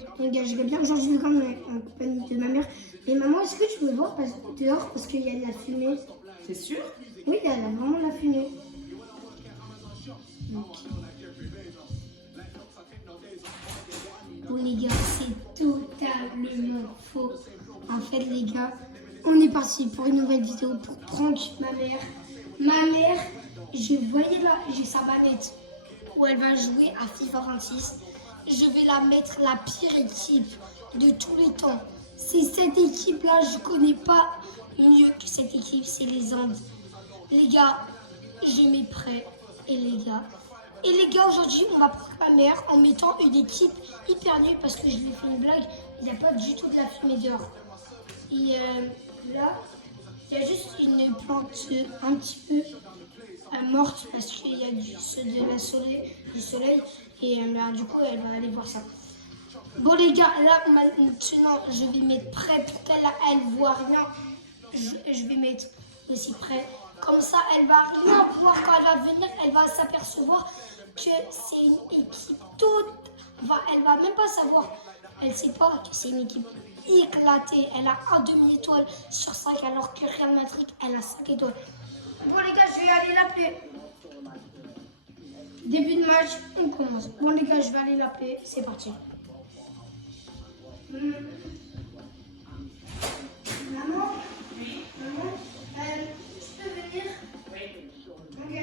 t'inquiète, les gars, je vais bien. Aujourd'hui, je vais quand même en compagnie de ma mère. Et maman, est-ce que tu peux voir dehors parce qu'il y a de la fumée? C'est sûr? Oui, il y a vraiment de la fumée. Ok. Bon les gars, c'est totalement faux. En fait les gars, on est parti pour une nouvelle vidéo pour prank ma mère. Ma mère, je voyais là, j'ai sa manette où elle va jouer à FIFA 26. Je vais la mettre la pire équipe de tous les temps. C'est cette équipe là, je connais pas mieux que cette équipe, c'est les Andes. Les gars, j'ai mes prêts et les gars, aujourd'hui, on va prendre ma mère en mettant une équipe hyper nulle parce que je lui ai fait une blague. Il n'y a pas du tout de la fumée dehors. Et là, il y a juste une plante un petit peu morte parce qu'il y a du soleil. Et du coup, elle va aller voir ça. Bon les gars, là maintenant, je vais mettre prêt pour qu'elle voit rien. Je vais mettre aussi prêt. Comme ça, elle va rien voir quand elle va venir. Elle va s'apercevoir que c'est une équipe toute. Elle va même pas savoir. Elle sait pas que c'est une équipe éclatée. Elle a un demi-étoile sur 5 alors que Real Madrid, elle a 5 étoiles. Bon les gars, je vais aller l'appeler. Début de match, on commence. Bon les gars, je vais aller l'appeler. C'est parti. Maman? Maman? Tu peux venir? Oui. Ok.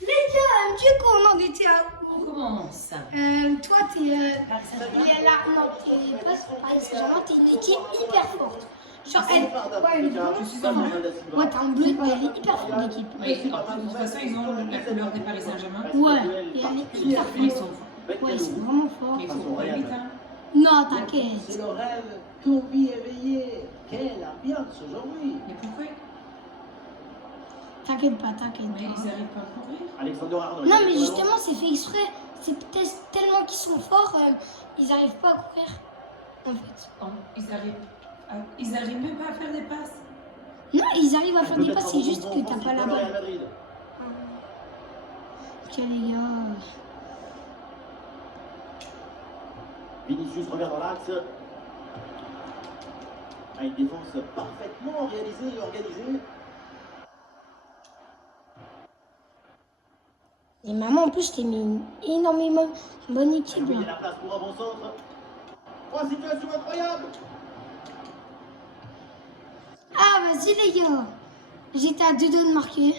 Les gars, du coup, on en était à où? Comment ça? Toi, t'es là, non, t'es pas Paris Saint-Germain, t'es une équipe hyper forte. Genre, elle est Je suis en bleu. ouais, t'es en bleu, ouais, elle est hyper forte l'équipe. Oui, de toute façon, ils ont la couleur des Paris Saint-Germain. Ouais, et elle est hyper Ils forte. sont, Ouais, ils sont vraiment forts. mais ils sont pas vite, hein. Non, t'inquiète. C'est le rêve qu'on vit éveillé. Quelle ambiance aujourd'hui. Mais pourquoi? T'inquiète pas, t'inquiète Mais ils pas. n'arrivent pas à courir. Alexander Arnold. Non, mais justement, c'est fait exprès. C'est peut-être tellement qu'ils sont forts, ils n'arrivent pas à courir, en fait. Oh, ils arrivent même pas à faire des passes. Non, ils arrivent à faire des passes, c'est juste que t'as pas la balle. Ok, les gars. Vinicius revient dans l'axe. Une défense parfaitement réalisée et organisée. Et maman, en plus, je t'ai mis une énormément bonne équipe. Il y a Là. la place pour un bon centre. Oh, situation incroyable. Ah, vas-y, les gars. J'étais à 2 doigts de marquer.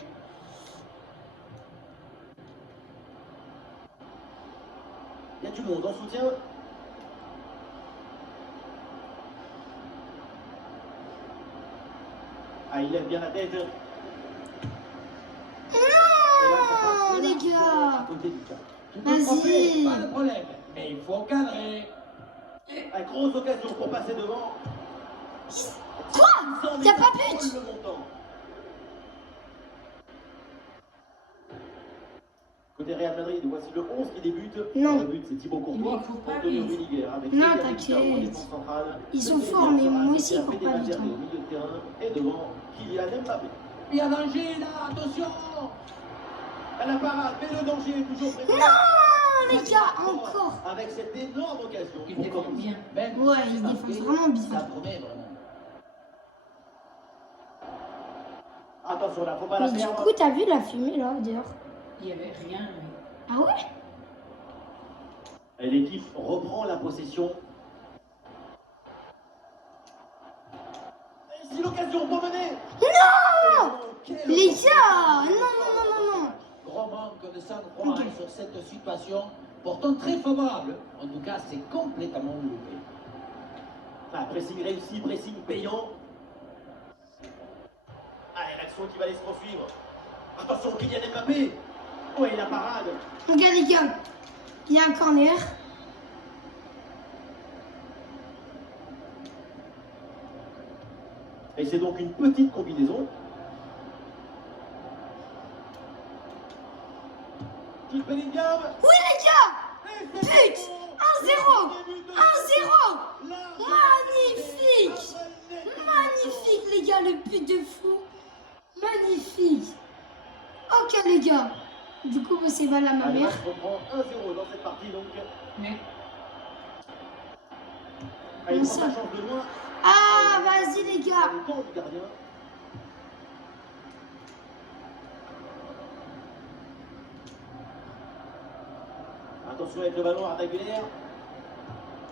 Il y a du monde en soutien. Il lève bien la tête. Non, les gars. Vas-y. Pas de problème, mais il faut cadrer. Une grosse occasion pour passer devant. Quoi? Y'a pas but? Le montant. Côté Real Madrid, voici le 11 qui débute. Non. Le but, c'est Thibaut Courtois. Antonio Rudiger avec Non, Federica t'inquiète. en défense centrale. Ils sont forts, mais moi aussi, ils Fede courent pas vite. Valverde au milieu de terrain et devant Kylian Mbappé. Il y a danger là, attention! À la parade, mais le danger est toujours présent. Non, les gars, encore. Avec cette énorme occasion. Ils défendent bien. Ben, Ouais, ils défendent vraiment ça bien. promet vraiment. Attention là, faut pas la Mais du perdre. coup, t'as vu la fumée là, dehors? Il n'y avait rien. Ah ouais? Et l'équipe reprend la possession. Et si l'occasion pour mener. Non! Quelle Les gars! Non, non, non, non, non. Gros manque de sang-froid Ok. sur cette situation. Pourtant très favorable. En tout cas, c'est complètement loupé. Pressing réussi, pressing payant. Allez, l'action qui va aller se poursuivre. Attention, Kylian Mbappé. Ouais, la parade. Regarde les gars, il y a un corner. Et c'est donc une petite combinaison. Jude Bellingham. Oui les gars! But! 1-0! 1-0! Magnifique! Magnifique les gars, le but de fou! Magnifique! Ok les gars, Du coup, bah, c'est mal à ma Allez, mère. match reprend 1-0 dans cette partie donc. Mais Allez, On prend sa sort. chance de loin. Ah, vas-y, les gars. Le temps du gardien. Attention avec le ballon, Arda Güler.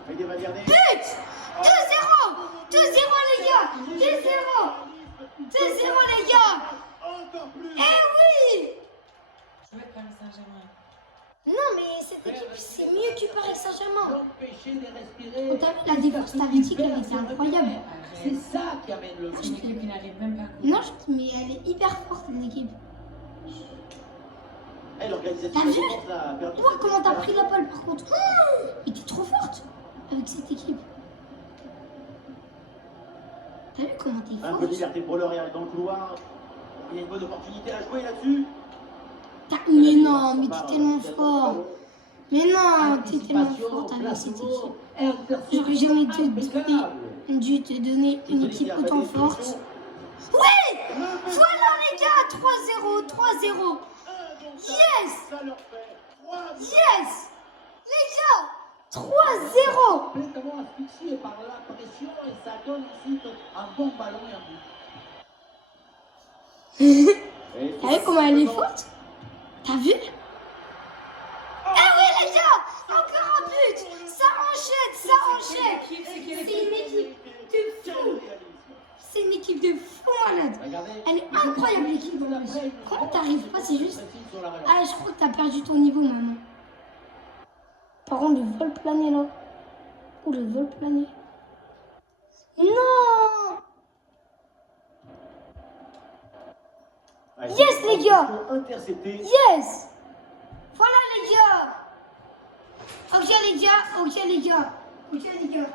Avec des Valverde. But 2-0 2-0, les gars. 2-0 2-0, les gars. Encore plus. Eh oui. je vais Paris Saint-Germain. Non, mais cette équipe, c'est mieux que Paris Saint-Germain. L'empêcher de respirer. On t'a vu la défense, t'avais dit qu'elle était incroyable. C'est ça qui amène le C'est une but. équipe qui n'arrive même pas à courir. Non, mais elle est hyper forte, l'équipe. Eh, l'organisation T'as vu? de la défense a perdu. Toi, comment t'as pris la balle, par contre? Mais t'es trop forte avec cette équipe. T'as vu comment t'es Un peu de forte? liberté pour le Real dans le couloir. Il y a une bonne opportunité à jouer là-dessus. Mais non, mais t'es tellement fort. Mais non, t'es tellement Anticipation, forte avec cette équipe. placement, interception J'aurais jamais impeccable. dû te donner une équipe autant forte. Oui! Voilà, les gars, 3-0, 3-0. Yes! Ça leur fait 3-0. Yes! Les gars, 3-0. Complètement asphyxié par la pression et ça donne ensuite un bon ballon et un but. T'as vu comment elle est forte? T'as vu? Ah oui, les gars! Encore un but! Ça enchaîne, ça enchaîne! C'est une équipe de fou! C'est une équipe de fou malade! Regardez. Elle est incroyable, l'équipe en plus. Comment t'arrives pas? C'est juste. Ah, je crois que t'as perdu ton niveau, maman. Par contre, le vol plané là. Ou le vol plané. Non! Yes, les gars! Intercepté. Yes! Voilà, les gars! Ok, les gars, ok, les gars. Ok, les gars.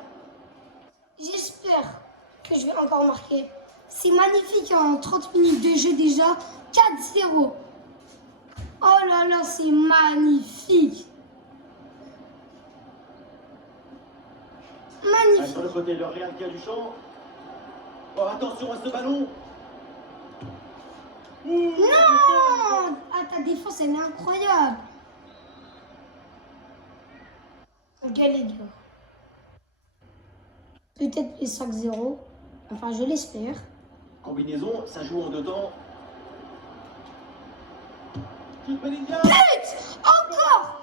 J'espère que je vais encore marquer. C'est magnifique en 30 minutes de jeu déjà. 4-0. Oh là là, c'est magnifique. Magnifique. Sur le côté, le Real qui a du champ. Oh, attention à ce ballon. Non! Ah, ta défense, elle est incroyable. Ok, les gars. Peut-être les 5-0. Enfin, je l'espère. Combinaison, ça joue en deux temps. Jude Bellingham. But! Encore!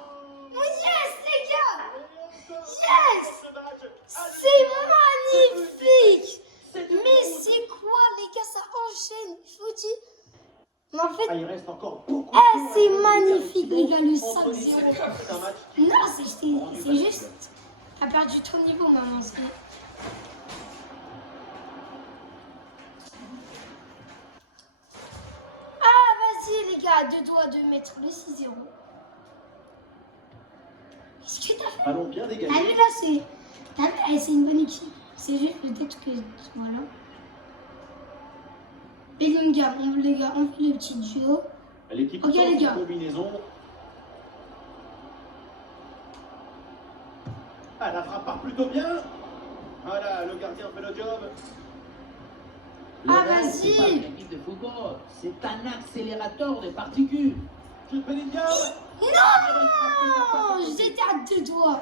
Oh, yes, les gars! Yes! C'est magnifique! Mais c'est quoi, les gars? Ça enchaîne. Je vous dis. Mais en Ah, fait, il reste encore beaucoup. c'est magnifique, les gars, le 5-0. C'est un match. Non, c'est juste. T'as perdu ton niveau, maman. Ah, vas-y, les gars, deux doigts de mettre le 6-0. Qu'est-ce que t'as fait? Ballon bien T'as vu dégagé. là, c'est. T'as vu, c'est une bonne équipe. C'est juste peut-être que. Voilà. Bellingham, les gars, on fait le petit duo. L'équipe Ok, tente les une gars. combinaison. Ah, la frappe part plutôt bien. Voilà, le gardien fait le job. Le Ah, Real, vas-y. c'est pas une équipe de football, c'est un accélérateur de particules. Jude Bellingham. Non! J'étais à deux doigts.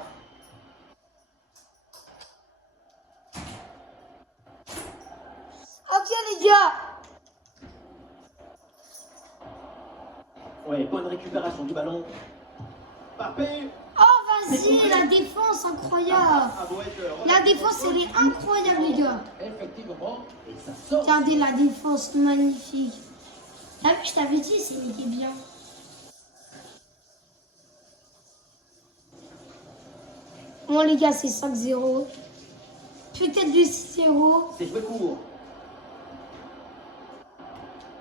Ok, les gars. Ouais, bonne récupération du ballon. Mbappé. Oh, vas-y, la défense, incroyable. La défense, elle est incroyable, les gars. Effectivement, et ça sort. Regardez la défense, magnifique. T'as vu, je t'avais dit, c'est une équipe bien. Bon, les gars, c'est 5-0. Peut-être du 6-0. C'est joué court.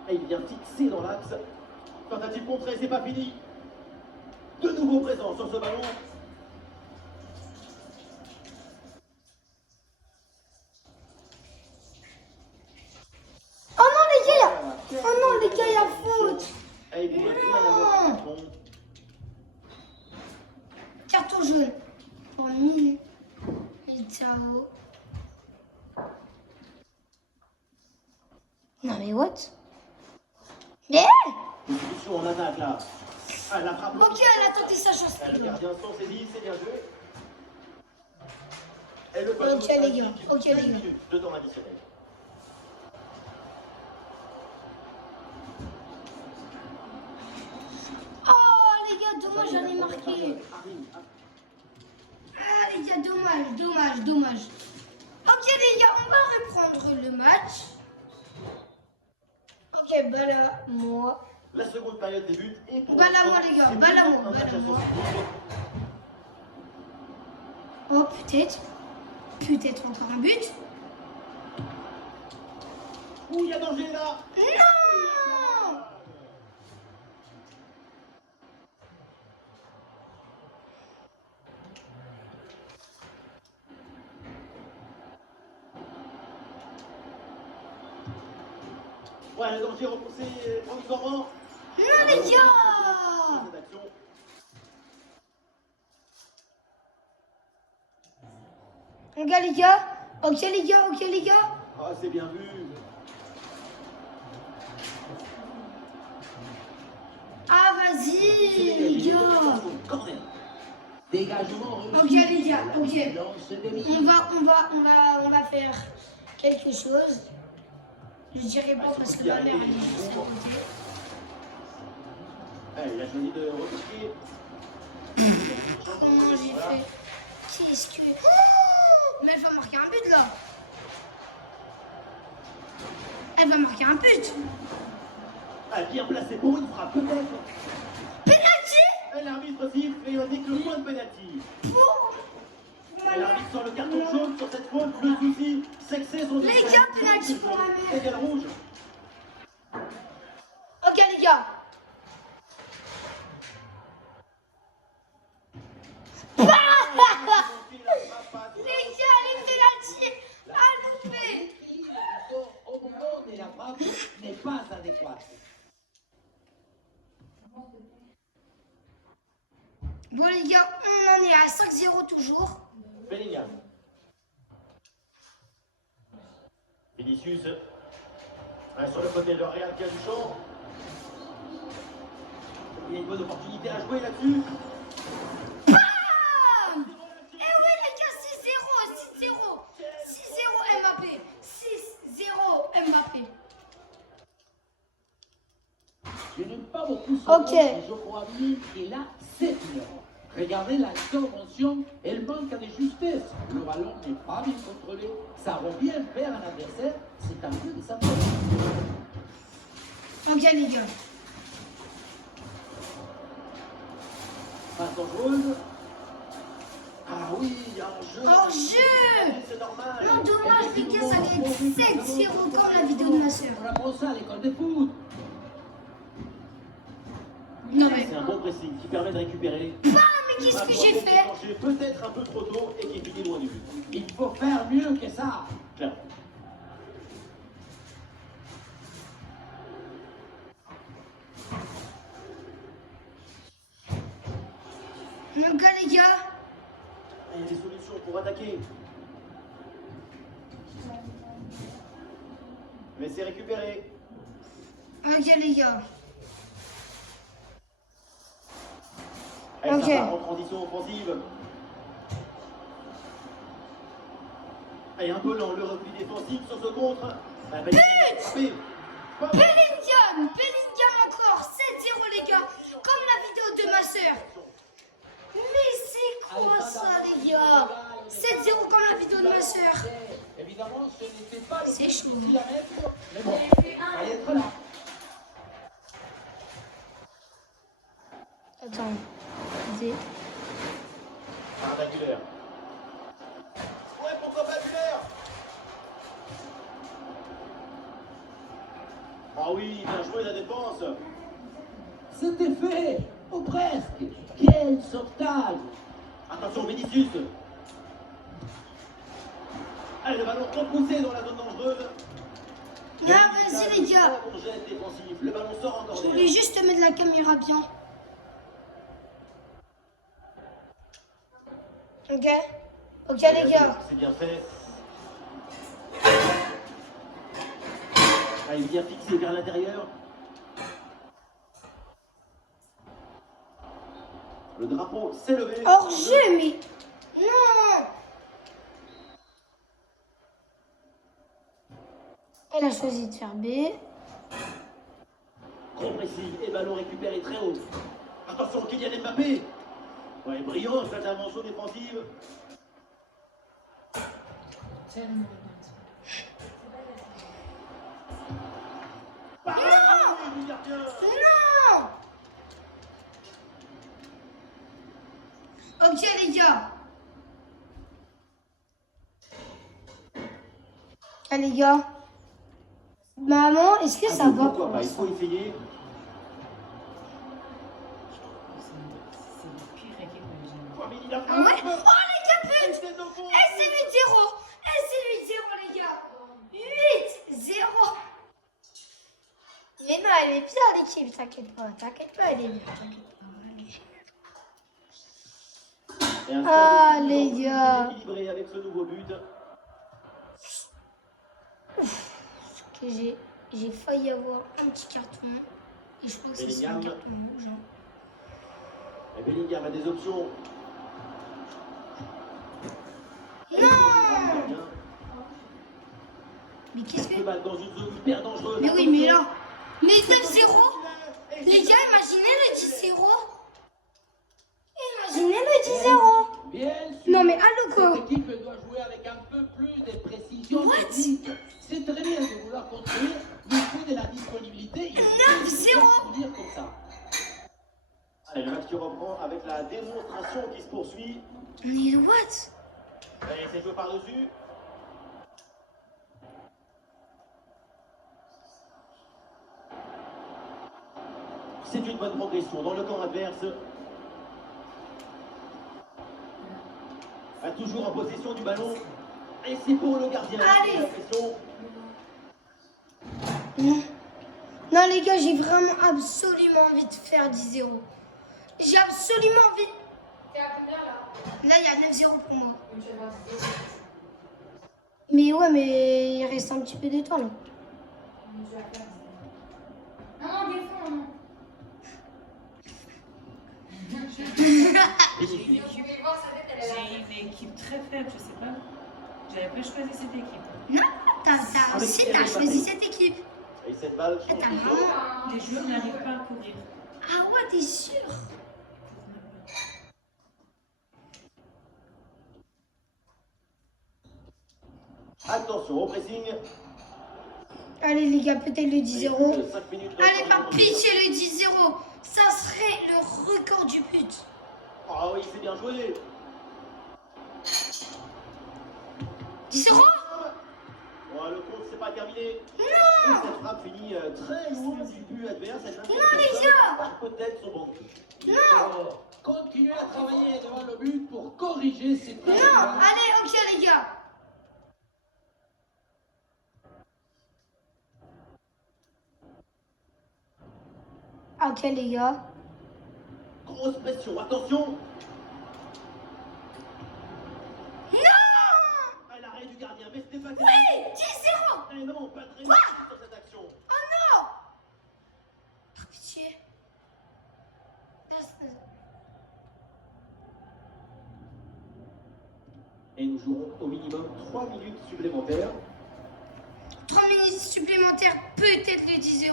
Et il vient fixer dans l'axe. Tentative contrée, c'est pas fini. De nouveau présent sur ce ballon. Oh non, les gars, oh non, les gars, il y a faute. Et il pouvait bien y avoir un fond. Carton jaune pour Militao. Non mais what? Mais Une solution en attaque là. Ah, la frappe. Ok, elle a tenté sa chance, Ah, les le gars. gardien s'en saisit, c'est bien joué. Et le Ok, les gars. Ok, les gars. Une minute de temps additionnel. Oh, les gars, dommage, j'en ai marqué. Ah, les gars, dommage. Ok, les gars, on va reprendre le match. Ok, bah là, moi. La seconde période débute et pour Balle à l'instant, moi, les gars, c'est balle à plutôt moi, un match balle à à moi. sens. Oh, peut-être encore un but. Ouh, il y a danger là. Non! Ouais, le danger repoussé provisoirement. Non, les gars! Cette action. Ok, les gars. Ok, les gars. Ah, c'est bien vu. Ah, vas-y, les gars. Corner. Dégagement réussi. Ok, les gars, ok. Lance demi. On va faire quelque chose. Je dirais pas parce que ma mère elle est juste à côté. Allez, il a choisi de retoucher. Comment j'ai fait? Qu'est-ce que. Oh, mais elle va marquer un but là. Elle va marquer un but. Ah, bien placé pour une frappe, peut-être. Penalty L'arbitre siffle et indique le point de pénalty. pour ma Et mère. l'arbitre sort le carton jaune sur cette faute. Le souci, c'est que c'est son Les gars, penalty pour ma mère. Égal rouge. Ok, les gars. Les gars, les penalty à louper. Au moment de la frappe n'est pas adéquat. Bon, les gars, on en est à 5-0 toujours. Bellingham. Vinicius. Sur le côté de Real qui a du champ. Il y a une bonne opportunité à jouer là-dessus. Bam! Eh oui, les gars, 6-0. 6-0 Mbappé. 6-0 Mbappé. Je n'aime pas beaucoup ce Ok. mais je crois bien qu'il a 7 numéros. Regardez la intervention, elle manque de justesse. Le ballon n'est pas bien contrôlé. Ça revient vers un adversaire. C'est un peu de sa faute. Ok, les gars. Passe dangereuse. Ah oui, il y a un jeu. Hors jeu! C'est normal. Non, dommage, les gars, ça allait être 7-0 comme la vidéo de ma soeur. On apprend ça à l'école de foot. Non, mais. C'est un bon pressing qui permet de récupérer. Ah, mais qu'est-ce que j'ai fait? Peut-être un peu trop tôt et qui finit loin du but. Il faut faire mieux que ça. Clairement. Donc, les gars. Il y a des solutions pour attaquer. Mais c'est récupéré. Ok, les gars. Et Ok. ça part en transition offensive. Et un peu lent le repli défensif sur ce contre. Bellingham encore. 7-0, les gars. Comme la vidéo de ma soeur. Mais c'est quoi ça, les gars? 7-0 comme la vidéo de ma soeur. Évidemment, ce n'était pas le C'est chaud. plus à mettre, mais bon, fallait être là. Attends. Vas-y. Arda Güler. Ouais, pourquoi pas Güler? Ah oui, bien joué la défense. C'était fait, ou presque. Quel sauvetage. Attention, Vinicius. Allez, le ballon repoussé dans la zone dangereuse. Ah, vas-y, les gars. Très bon geste défensif. Le ballon sort encore Je voulais juste mettre la caméra bien. Ok. Ok, les gars. C'est bien fait. Ah, il est bien fixé vers l'intérieur. Le drapeau s'est levé. Hors jeu, mais non. Elle a choisi de faire B. Gros pressing et ballon récupéré très haut. Attention, Kylian Mbappé. Ouais, brillant cette intervention défensive. Tellement Non. Ok les gars. Ah les gars. Maman, est-ce que ça va Pourquoi pour pas, il l'instant? faut essayer. c'est la pire équipe que j'ai. Flamini la Ah ouais? frappe. Oh les gars, but! Et c'est au fond. Et c'est 8-0. Et c'est 8-0 les gars. 8-0. Mais non, elle est bien l'équipe, t'inquiète pas, elle est bien, t'inquiète pas. Et un Ah, score de les plus en plus gars. équilibré avec ce nouveau but. Que j'ai failli avoir un petit carton. Et je crois que c'est un Bellingham. carton rouge. Hein. Et Bellingham a des options. Non! Mais qu'est-ce que... Le ball dans une zone hyper dangereuse. Mais oui, mais là... Mais 9-0. Les gars, imaginez le 10-0. Imaginez le 10-0. Bien sûr. Non mais allô quoi? Cette équipe doit jouer avec un peu plus de précision technique. C'est très bien de vouloir construire, mais il faut de la disponibilité. Il faut dire comme ça. Allez, le match qui reprend avec la démonstration qui se poursuit. On est le what? Allez, c'est joué par-dessus. C'est une bonne progression dans le camp adverse. Toujours en possession du ballon. Et c'est pour le gardien. Allez. La pression. Non les gars, j'ai vraiment absolument envie de faire 10-0. J'ai absolument envie. T'es à combien là? Là, il y a 9-0 pour moi. Mais ouais, mais il reste un petit peu de temps là. Non, défends, non. J'ai une équipe très faible, je sais pas. J'avais pas choisi cette équipe. Non, t'as choisi cette équipe. Et cette balle change Attends, de non. zone. Les joueurs n'arrivent pas à courir. Ah ouais, t'es sûr? Attention au pressing. Allez les gars, peut-être le 10-0. 5 minutes de Allez, temps par de pitié le 10-0. Ça serait le record du but. Ah oui, c'est bien joué. 10-0? Bon, le compte, c'est pas terminé. Non! Et cette frappe finit très loin du but adverse. Non, les gars! Peut-être son bon but. Non! Continuez à travailler devant le but pour corriger ces Non! Allez, ok les gars. Ok les gars. Grosse pression, attention. Non! À l'arrêt du gardien, mais c'était pas Oui! terminé. 10-0! Et non, pas de réussite sur cette action. Oh non! Par pitié. Et nous jouerons au minimum 3 minutes supplémentaires. 3 minutes supplémentaires, peut-être le 10-0.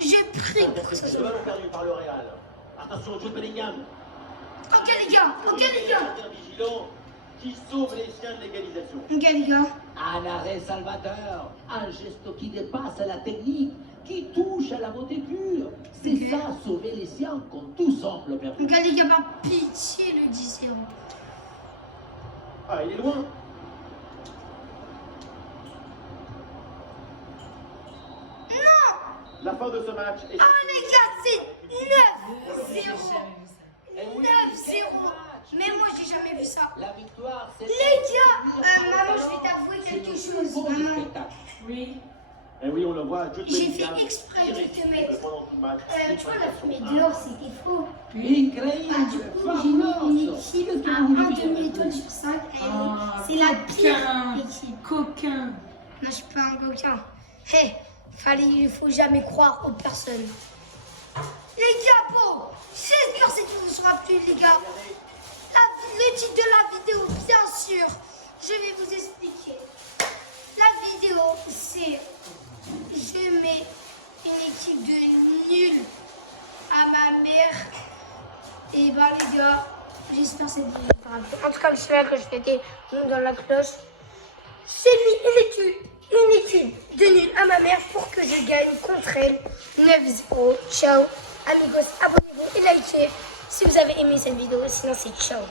J'ai pris pour que ça Le soit. ballon perdu par le Real. Attention, Jude Bellingham. Ok les gars, ok les gars. Un vigilant qui sauve les siens de l'égalisation. Ok les gars. Un arrêt salvateur, un geste qui dépasse la technique, qui touche à la beauté pure. C'est Ok. ça, sauver les siens quand tout semble perdu. Ok les gars, par pitié le 10-0. Ah, il est loin. La fin de ce match est... Ah les gars, c'est 9-0. J'ai jamais vu ça. Eh oui, 9-0. quel match. Mais moi j'ai jamais vu ça. La victoire, c'est... Les gars, maman, je vais t'avouer quelque chose. Maman, Oui. Eh oui, on le voit, Jude j'ai Bellingham. fait exprès de te irrésistible mettre. pendant tout le match. Tu vois, la fumée dehors, c'était faux. Incroyable, Ah, du coup, j'ai mis une fabuloso. équipe à 1 demi-étoile sur 5. Ah, C'est la pire coquin. équipe. Coquin. Non, je suis pas un coquin. Hé, il faut jamais croire aux personnes. Les capos, les gars. Le titre de la vidéo, bien sûr, je vais vous expliquer. La vidéo, c'est je mets une équipe de nuls à ma mère. Et bah les gars, j'espère que cette vidéo sera bien. En tout cas, j'espère que je fais des noms dans la cloche. J'ai mis une équipe de nuls à ma mère pour que je gagne contre elle 9-0. Ciao, amigos, abonnez-vous et likez si vous avez aimé cette vidéo. Sinon, c'est ciao.